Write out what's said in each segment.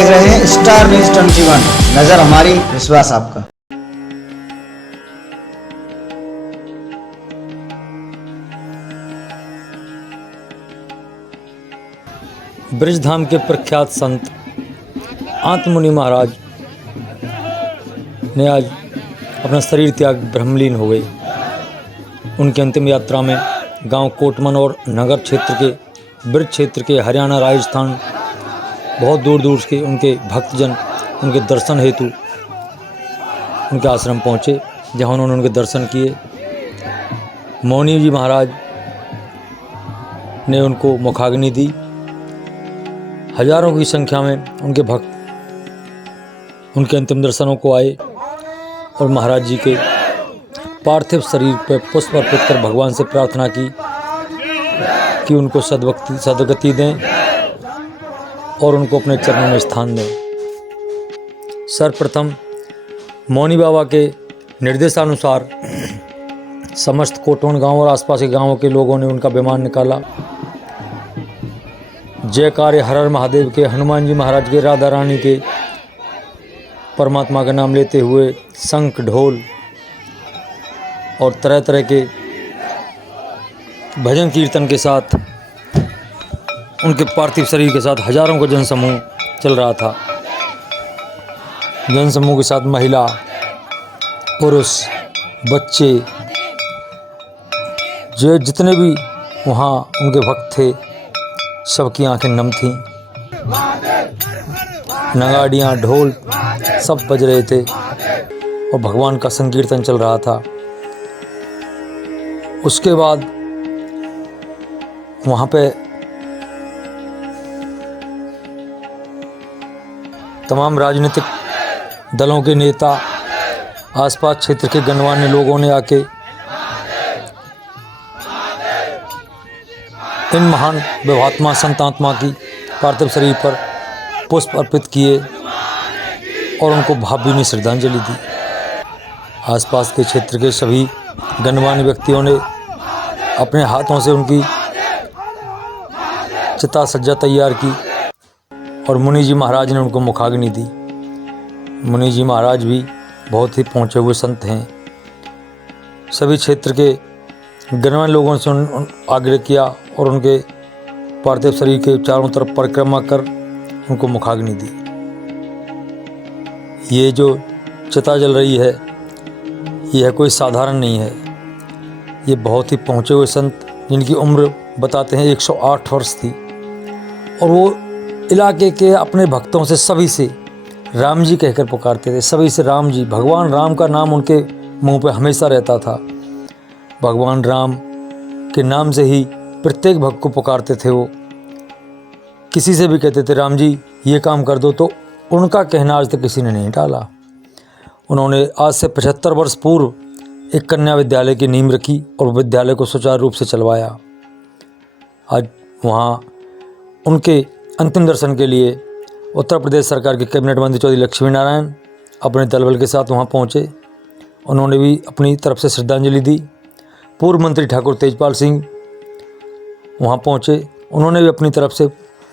देख रहे हैं स्टार न्यूज 21। नजर हमारी, विश्वास आपका। ब्रजधाम के प्रख्यात संत आत्ममुनि महाराज ने आज अपना शरीर त्याग ब्रह्मलीन हो गए। उनकी अंतिम यात्रा में गांव कोटमन और नगर क्षेत्र के ब्रज क्षेत्र के हरियाणा राजस्थान बहुत दूर दूर के उनके भक्तजन उनके दर्शन हेतु उनके आश्रम पहुँचे, जहाँ उन्होंने उनके दर्शन किए। मौनी जी महाराज ने उनको मुखाग्नि दी। हजारों की संख्या में उनके भक्त उनके अंतिम दर्शनों को आए और महाराज जी के पार्थिव शरीर पर पुष्प अर्पित कर भगवान से प्रार्थना की कि उनको सद्गति दें और उनको अपने चरणों में स्थान दें। सर्वप्रथम मौनी बाबा के निर्देशानुसार समस्त कोटवन गांव और आसपास के गांवों के लोगों ने उनका विमान निकाला। जयकार्य हर हर महादेव के, हनुमान जी महाराज के, राधा रानी के, परमात्मा का नाम लेते हुए शंख ढोल और तरह तरह के भजन कीर्तन के साथ उनके पार्थिव शरीर के साथ हजारों का जनसमूह चल रहा था। जनसमूह के साथ महिला, पुरुष, बच्चे, जो जितने भी वहाँ उनके भक्त थे, सबकी आंखें नम थीं। नगाड़ियाँ, ढोल सब बज रहे थे और भगवान का संकीर्तन चल रहा था। उसके बाद वहाँ पे तमाम राजनीतिक दलों के नेता, आसपास क्षेत्र के गणमान्य लोगों ने आके इन महान विभात्मा संतात्मा की पार्थिव शरीर पर पुष्प अर्पित किए और उनको भावभीनी श्रद्धांजलि दी। आसपास के क्षेत्र के सभी गणमान्य व्यक्तियों ने अपने हाथों से उनकी चिता सज्जा तैयार की और मुनि जी महाराज ने उनको मुखाग्नि दी। मुनि जी महाराज भी बहुत ही पहुँचे हुए संत हैं। सभी क्षेत्र के गणमान्य लोगों से आग्रह किया और उनके पार्थिव शरीर के चारों तरफ परिक्रमा कर उनको मुखाग्नि दी। ये जो चिता जल रही है, यह कोई साधारण नहीं है। ये बहुत ही पहुँचे हुए संत, जिनकी उम्र बताते हैं 108 वर्ष थी, और वो इलाके के अपने भक्तों से सभी से राम जी कहकर पुकारते थे। सभी से राम जी, भगवान राम का नाम उनके मुंह पे हमेशा रहता था। भगवान राम के नाम से ही प्रत्येक भक्त को पुकारते थे। वो किसी से भी कहते थे राम जी ये काम कर दो, तो उनका कहना आज तक किसी ने नहीं टाला। उन्होंने आज से 75 वर्ष पूर्व एक कन्या विद्यालय की नींव रखी और विद्यालय को सुचारू रूप से चलवाया। आज वहाँ उनके अंतिम दर्शन के लिए उत्तर प्रदेश सरकार के कैबिनेट मंत्री चौधरी लक्ष्मी नारायण अपने दलबल के साथ वहाँ पहुँचे। उन्होंने भी अपनी तरफ से श्रद्धांजलि दी। पूर्व मंत्री ठाकुर तेजपाल सिंह वहाँ पहुँचे, उन्होंने भी अपनी तरफ से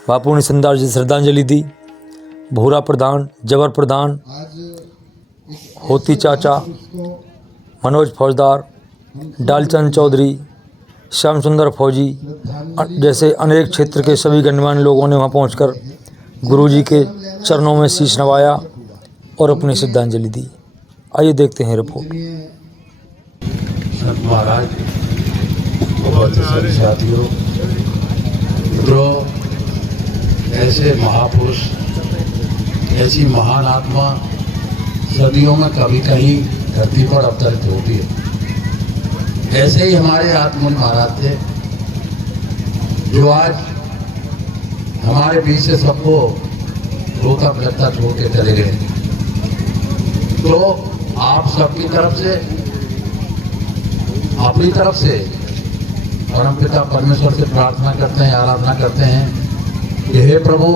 बापूनी सिंधार जी श्रद्धांजलि दी। भूरा प्रधान, जबर प्रधान, होती चाचा, मनोज फौजदार, डालचंद चौधरी, श्याम सुंदर फौजी जैसे अनेक क्षेत्र के सभी गणमान्य लोगों ने वहाँ पहुंचकर गुरुजी के चरणों में शीश नवाया और अपनी श्रद्धांजलि दी। आइए देखते हैं रिपोर्ट। संत महाराज, बहुत सारे साथियों, मित्रों, ऐसे महापुरुष, ऐसी महान आत्मा सदियों में कभी कहीं धरती पर अवतरित होती है। ऐसे ही हमारे आत्मन महाराज थे, जो आज हमारे बीच से सबको रोता पिलकता छोड़ के चले गए। तो आप सबकी तरफ से, अपनी तरफ से परमपिता परमेश्वर से प्रार्थना करते हैं, आराधना करते हैं कि हे प्रभु,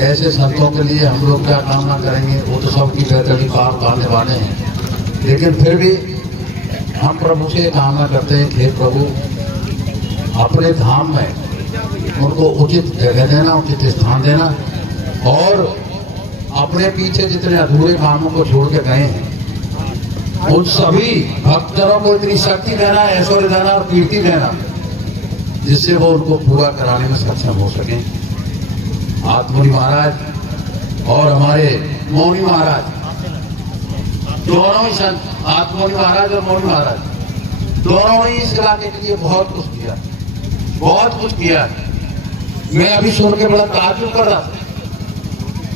ऐसे संतों के लिए हम लोग क्या कामना करेंगे, वो तो सबकी बेहतरी पार पाने वाले हैं। लेकिन फिर भी हम प्रभु से कामना करते हैं कि हे प्रभु, अपने धाम में उनको उचित जगह देना, उचित स्थान देना, और अपने पीछे जितने अधूरे कामों को छोड़ के गए हैं उन सभी भक्तों को इतनी शक्ति देना, ऐश्वर्य देना और कीर्ति देना जिससे वो उनको पूरा कराने में सक्षम हो सके। आत्मनि महाराज और हमारे मौनी महाराज दोनों ही संत, आत्मनि महाराज और मौनी महाराज दोनों ने इस इलाके के लिए बहुत कुछ किया, बहुत कुछ किया। मैं अभी सुन के बड़ा ताज्जुब कर रहा था।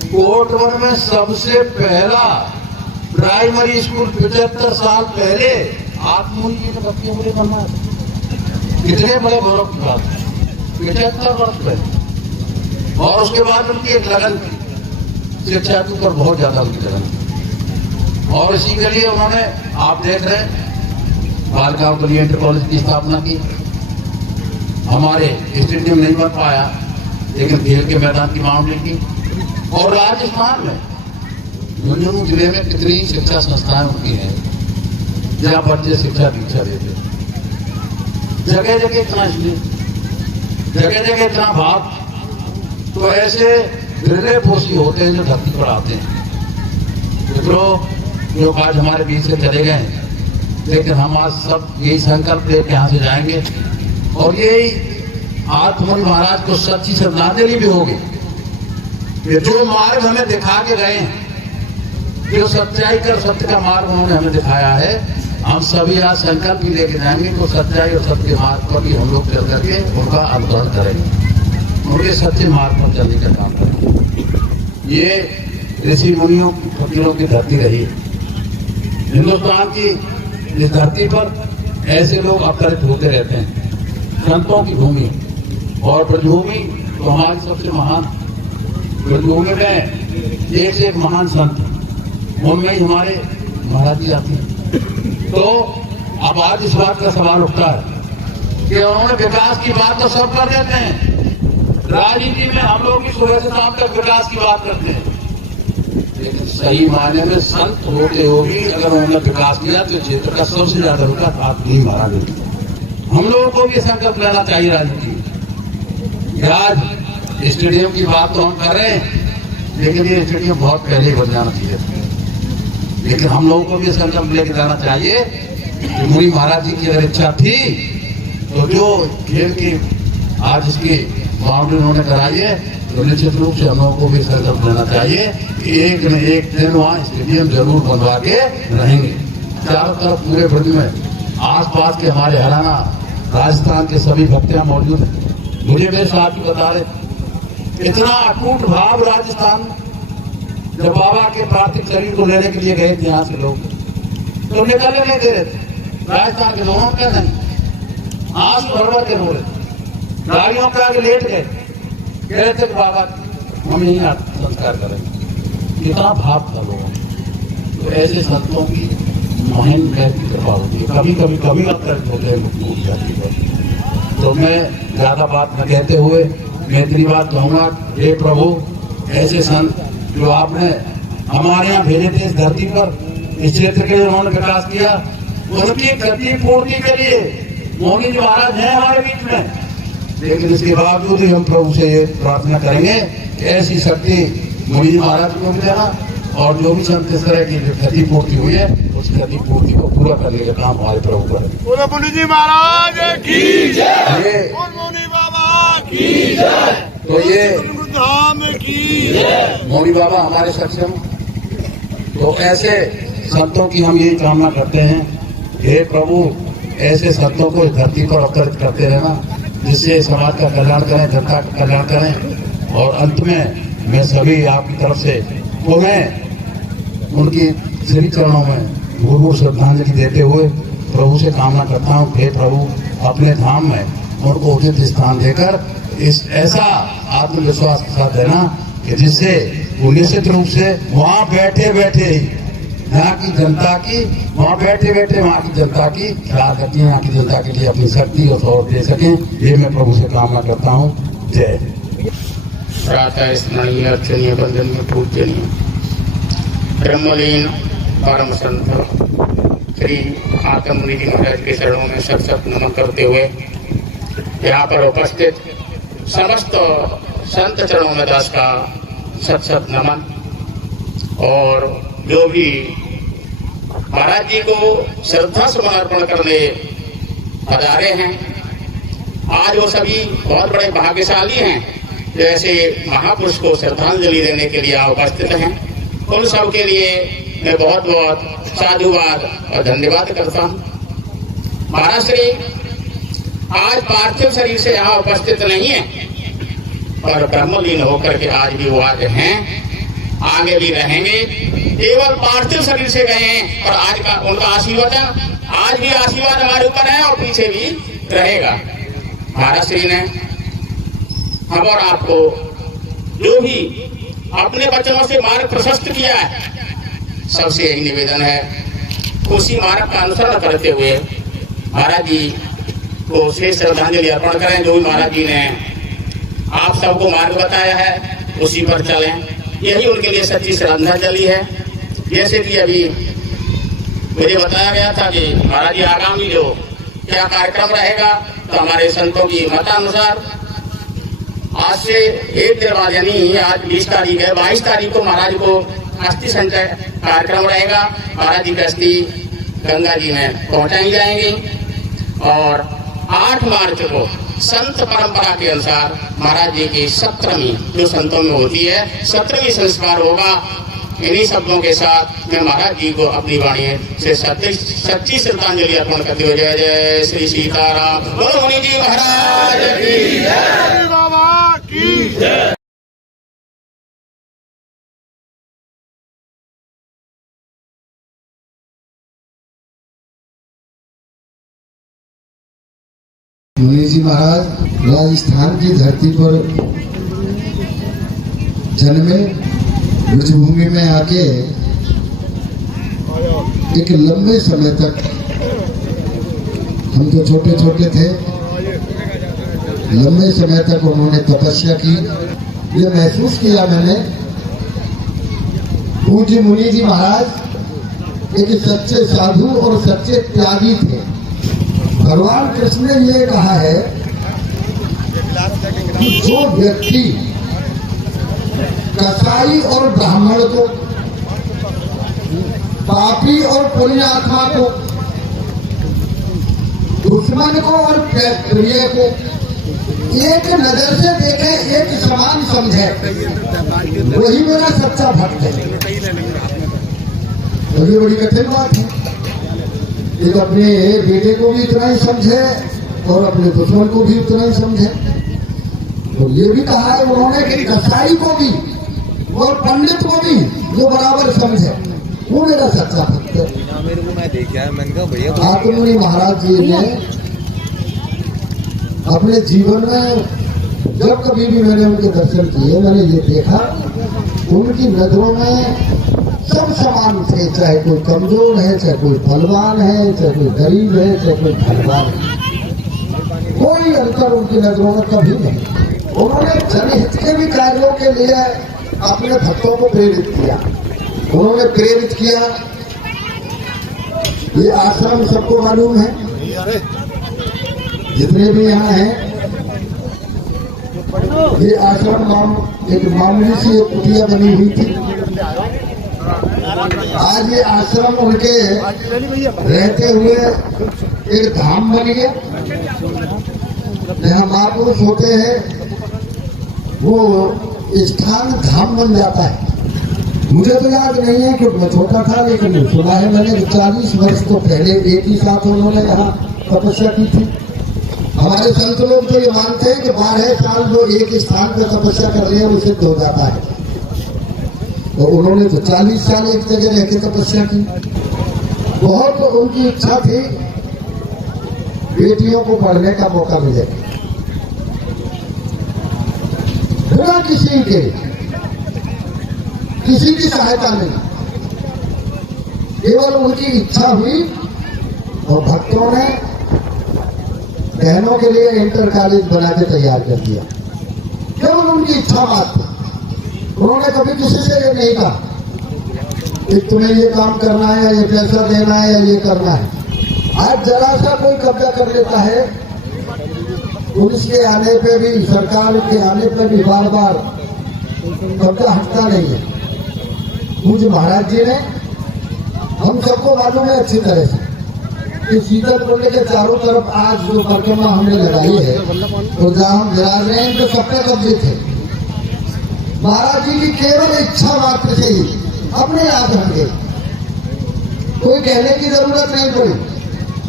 कोटवन में सबसे पहला प्राइमरी स्कूल 75 साल पहले आत्मनि जी ने बच्चे मुझे बनना है। कितने बड़े गौरव की बात है, 75 वर्ष पहले। और उसके बाद उनकी एक लगन थी शिक्षा के ऊपर, बहुत ज्यादा उनकी लगन थी। और इसी के लिए उन्होंने, आप देख रहे हैं, बालिकाओं के लिए इंटर कॉलेज की स्थापना की। हमारे स्टेडियम नहीं बन पाया लेकिन खेल के मैदान की बाउंड्री की। और राजस्थान में झुंझुनू जिले में कितनी शिक्षा संस्थाएं उनकी हैं जहां बच्चे शिक्षा दीक्षा देते हैं। जगह जगह इतना स्नेह, जगह जगह इतना भाव। तो ऐसे हृदय पोषी होते हैं जो धरती पर आते हैं। मित्रों, जो आज हमारे बीच से चले गए, लेकिन हम आज सब यही संकल्प लेकर यहाँ से जाएंगे और यही आत्मनि महाराज को सच्ची श्रद्धांजलि भी होगी कि जो मार्ग हमें दिखा के गए, जो सच्चाई का सत्य का मार्ग उन्होंने हमें दिखाया है, हम सभी आज संकल्प भी लेके जाएंगे तो सच्चाई और सत्य के मार्ग पर भी हम लोग चल करके उनका अनुसरण करेंगे, उनके सच्चे मार्ग पर चलने का काम करेंगे। ये ऋषि मुनियों की फकीरों की धरती रही है। हिंदुस्तान की इस धरती पर ऐसे लोग अवतरित होते रहते हैं, संतों की भूमि। और ब्रजभूमि तो हमारी सबसे महान, ब्रजभूमि में एक से एक महान संत, उनमें ही हमारे महाराज जी आते हैं। तो अब आज इस बात का सवाल उठता है कि उन्होंने विकास की बात तो सब कर देते हैं, राजनीति में हम लोग भी सुबह से शाम तक विकास की बात करते हैं, लेकिन सही मायने में संत होते होगी अगर उन्होंने विकास किया तो क्षेत्र का सबसे ज्यादा विकास आत्मनि महाराज ने। हम लोगों को भी संकल्प लेना चाहिए राजनीति। आज स्टेडियम की बात तो हम कर रहे हैं, लेकिन ये स्टेडियम बहुत पहले ही बन जाना चाहिए। लेकिन हम लोगों को भी संकल्प लेकर जाना चाहिए कि मुनि महाराज जी की अगर इच्छा थी तो जो खेल की आज इसकी बाउंड्री उन्होंने कराई है, तो निश्चित रूप से हम लोगों को भी संकल्प लेना चाहिए कि एक न एक दिन वहाँ स्टेडियम जरूर बनवा के रहेंगे। चारों तरफ पूरे ब्रज में आसपास के हमारे हरियाणा राजस्थान के सभी भक्तियां मौजूद हैं। मुझे मेरे साथी बता रहे इतना अटूट भाव राजस्थान में, जब बाबा के पार्थिव शरीर को लेने के लिए गए थे यहाँ से लोग, तो निकलने नहीं दे रहे थे। राजस्थान के लोगों का नहीं, आंसू भरभर के रो रहे थे, गाड़ियों के आगे लेट गए, कह रहे थे बाबा हम यही संस्कार करेंगे। इतना भाव था लोगों में। तो ऐसे संतों की महान की कृपा होती है। कभी कभी कभी अवतरित होते हैं टूट जाती है। तो मैं ज्यादा बात न कहते हुए मैं इतनी बात कहूंगा, हे प्रभु, ऐसे संत जो आपने हमारे यहाँ भेजे थे इस धरती पर, इस क्षेत्र के उन्होंने विकास किया, उनकी गति पूर्ति के लिए मौनी जी महाराज हैं हमारे बीच में। लेकिन इसके बावजूद ही हम प्रभु से ये प्रार्थना करेंगे कि ऐसी शक्ति मुनि जी महाराज को भी देना, और जो भी संत इस तरह की क्षति पूर्ति हुई है उस क्षति पूर्ति को पूरा करने का काम हमारे प्रभु करें। बोलो मुनि जी महाराज की जय, मुनि बाबा की जय, तो ये धाम की जय, मौनी बाबा हमारे सक्षम। तो ऐसे संतों की हम यही कामना करते हैं, हे प्रभु ऐसे संतों को इस धरती पर अवतरित करते रहना, जिससे समाज का कल्याण करें, जनता का कल्याण करें। और अंत में मैं सभी आपकी तरफ से पुनः उनकी श्री चरणों में भूर श्रद्धांजलि देते हुए प्रभु से कामना करता हूँ, हे प्रभु अपने धाम में उनको उचित स्थान देकर इस ऐसा आत्मविश्वास के साथ देना कि जिससे वो निश्चित रूप से वहाँ बैठे बैठे ही यहाँ की जनता की, वहाँ बैठे बैठे वहाँ की जनता की ख्याल रखें, यहाँ की जनता के लिए अपनी शक्ति और सौर दे सकें। ये मैं प्रभु से कामना करता हूँ। जय। प्रातः स्मरणीय अर्चनीय वंदनीय पूजनीय ब्रह्मलीन परम संत श्री आत्मनि जी महाराज के चरणों में सत सत नमन करते हुए यहाँ पर उपस्थित समस्त संत चरणों में दास का शत शत नमन। और जो भी महाराज जी को श्रद्धा सुमन अर्पण करने पधारे हैं, आज वो सभी बहुत बड़े भाग्यशाली हैं जो ऐसे महापुरुष को श्रद्धांजलि देने के लिए उपस्थित हैं। उन सब के लिए मैं बहुत बहुत साधुवाद और धन्यवाद करता हूँ। महाराज श्री आज पार्थिव शरीर से यहाँ उपस्थित नहीं है, पर ब्रह्मलीन होकर के आज भी वो आज हैं, आगे भी रहेंगे। केवल पार्थिव शरीर से गए हैं और आज का उनका आशीर्वाद आज भी आशीर्वाद हमारे ऊपर है और पीछे भी रहेगा। महाराज श्री ने हम और आपको जो भी अपने वचनों से मार्ग प्रशस्त किया है, सबसे यही निवेदन है, उसी मार्ग का अनुसरण करते हुए महाराज जी को शेष श्रद्धांजलि अर्पण करें। जो भी महाराज जी ने आप सबको मार्ग बताया है उसी पर चलें, यही उनके लिए सच्ची श्रद्धांजलि है। जैसे कि अभी मुझे बताया गया था कि महाराज जी आगामी जो क्या कार्यक्रम रहेगा, तो हमारे संतों की मतानुसार आज से एक दिन बाद यानी आज 20 तारीख है, 22 तारीख को महाराज को अस्थि संचय कार्यक्रम रहेगा। महाराज जी की अस्थि गंगा जी में पहुंचाई जाएंगी और 8 मार्च को संत परंपरा के अनुसार महाराज जी की 17वीं जो संतों में होती है 17वीं संस्कार होगा। इन्हीं शब्दों के साथ मैं महाराज जी को अपनी वाणी से सच्ची श्रद्धांजलि अर्पण करते हुए जय जय श्री सीताराम बोलो मुनि जी महाराज की जय, बाबा की जय। मुनि जी महाराज राजस्थान की धरती पर जन्मे, ब्रजभूमि में आके एक लंबे समय तक, हम तो छोटे छोटे थे, लंबे समय तक उन्होंने तपस्या की। ये महसूस किया मैंने, पूज्य मुनि जी महाराज एक सच्चे साधु और सच्चे त्यागी थे। भगवान कृष्ण ने ये कहा है कि जो व्यक्ति कसाई और ब्राह्मण को, पापी और पुण्यात्मा को, दुश्मन को और प्रिय को एक नजर से देखे, एक समान समझे, वही मेरा सच्चा भक्त है। ये बड़ी कठिन बात है। एक अपने बेटे को भी इतना ही समझे और अपने दुश्मन को भी उतना ही समझे। और ये भी कहा है उन्होंने कि कसाई को भी और पंडित को भी जो बराबर समझे, वो मेरा सच्चा भक्त है। आत्ममुनि महाराज जी ने अपने जीवन में जब कभी भी मैंने उनके दर्शन किए, मैंने ये देखा उनकी नजरों में सब समान थे, चाहे कोई कमजोर है, चाहे कोई बलवान है, चाहे कोई गरीब है, चाहे कोई धनवान है, कोई अंतर उनकी नजरों में कभी नहीं। उन्होंने जनहित के भी कार्यों के लिए अपने भक्तों को प्रेरित किया। उन्होंने प्रेरित किया। ये आश्रम सबको मालूम है, जितने भी यहाँ हैं, ये आश्रम एक मामूली सी एक कुटिया बनी हुई थी। आज ये आश्रम उनके रहते हुए एक धाम बन गया। जहाँ महापुरुष होते हैं वो स्थान धाम बन जाता है। मुझे तो याद नहीं है क्योंकि मैं छोटा था, लेकिन सुना है मैंने 40 वर्ष तो पहले एक ही साथ उन्होंने यहाँ तपस्या की थी। हमारे संत लोग तो ये मानते हैं कि 12 साल जो एक स्थान पर तपस्या कर रहे हैं वो सिद्ध हो जाता है। तो उन्होंने तो 40 साल एक जगह रह के तपस्या की। बहुत उनकी इच्छा थी बेटियों को पढ़ने का मौका मिले, बिना किसी की सहायता नहीं, केवल उनकी इच्छा हुई और भक्तों ने बहनों के लिए इंटर कॉलेज बना के तैयार कर दिया। केवल उनकी इच्छा मात्र। उन्होंने कभी किसी से ये नहीं कहा कि तुम्हें ये काम करना है, ये पैसा देना है, या ये करना है। आज जरा सा कोई कब्जा कर लेता है, पुलिस के आने पे भी, सरकार के आने पे भी बार बार कब्जा हटता नहीं है। पूज्य महाराज जी ने, हम सबको मालूम है अच्छी तरह से कि शीतल कुंड के चारों तरफ आज जो परिक्रमा हमने लगाई है और जहाँ हम विराज रहे हैं तो सब पे कब्जे थे। महाराज जी की केवल इच्छा मात्र से ही अपने आप होंगे, कोई कहने की जरूरत नहीं पड़ी,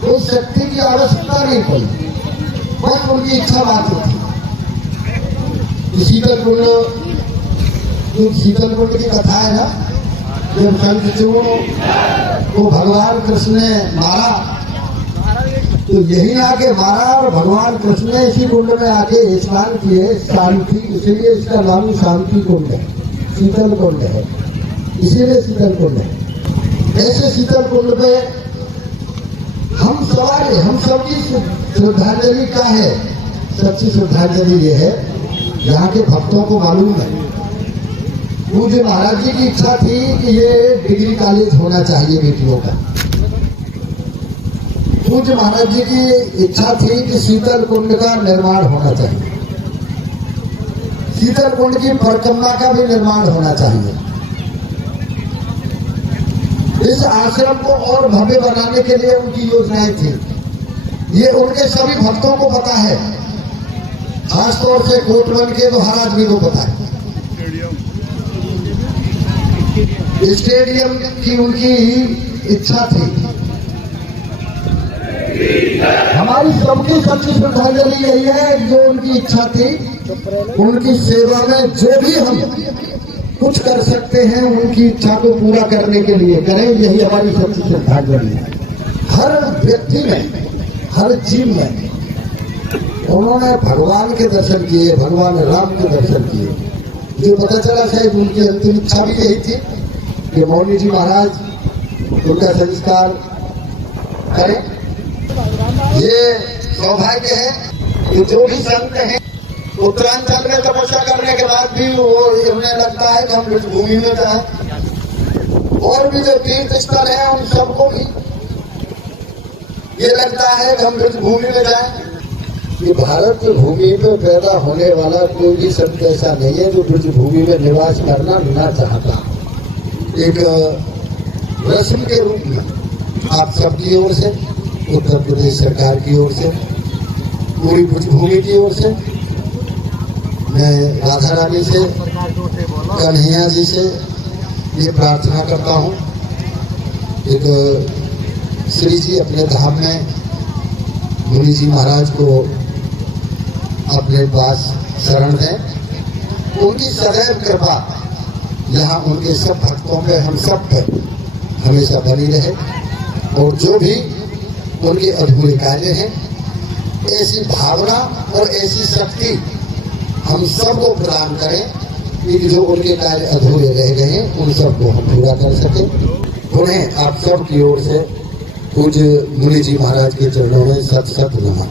कोई शक्ति की आवश्यकता नहीं पड़ी, बस उनकी इच्छा मात्र थी। शीतल कुंड, जो शीतल कुंड की कथा है ना, जब शंखचूड़ को भगवान कृष्ण ने मारा तो यही आके मारा और भगवान कृष्ण ने इसी कुंड में आके स्नान किए, शांति, इसीलिए इसका नाम शांति कुंड है, शीतल कुंड है, इसीलिए शीतल कुंड है। ऐसे शीतल कुंड पे हम सवार, हम सबकी श्रद्धांजलि क्या है? सच्ची श्रद्धांजलि ये है, यहाँ के भक्तों को मालूम है पूज्य महाराज जी की इच्छा थी कि ये डिग्री कॉलेज होना चाहिए बेटियों का। पूज्य महाराज जी की इच्छा थी कि शीतल कुंड का निर्माण होना चाहिए, शीतल कुंड की परिक्रमा का भी निर्माण होना चाहिए। इस आश्रम को और भव्य बनाने के लिए उनकी योजनाएं थी। ये उनके सभी भक्तों को पता है, खासतौर से कोटवन के तो हर आदमी को पता है। स्टेडियम की उनकी इच्छा थी। हमारी सबकी सच्ची श्रद्धांजलि यही है, जो उनकी इच्छा थी उनकी सेवा में जो भी हम कुछ कर सकते हैं उनकी इच्छा को पूरा करने के लिए करें, यही हमारी सच्ची श्रद्धांजलि है। हर व्यक्ति में, हर जीव में उन्होंने भगवान के दर्शन किए, भगवान राम के दर्शन किए। जो पता चला शायद उनकी अंतिम इच्छा भी यही थी कि मौनी जी महाराज उनका संस्कार करें। ये सौभाग्य है कि जो भी संत हैं उत्तरांचल में तपस्या करने के बाद भी वो उन्हें लगता है कि हम इस भूमि में जाएं, और भी जो तीर्थ स्थल है उन सबको भी ये लगता है कि हम इस भूमि में जाएं। ये भारत भूमि पे पैदा होने वाला कोई भी संत ऐसा नहीं है जो ब्रज भूमि में निवास करना ना चाहता। एक रस्म के रूप में आप सबकी ओर से, उत्तर प्रदेश सरकार की ओर से, पूरी ब्रज भूमि की ओर से, मैं राधा रानी से, कन्हैया जी से ये प्रार्थना करता हूँ, एक श्री जी अपने धाम में मुनि जी महाराज को अपने पास शरण दें। उनकी सदैव कृपा यहाँ उनके सब भक्तों पे, हम सब पे हमेशा बनी रहे, और जो भी उनके अधूरे कार्य हैं ऐसी भावना और ऐसी शक्ति हम सबको प्रदान करें कि जो उनके कार्य अधूरे रह गए हैं उन सबको हम पूरा कर सकें। उन्हें आप सब की ओर से पूज्य मुनि जी महाराज के चरणों में सत सत नमन।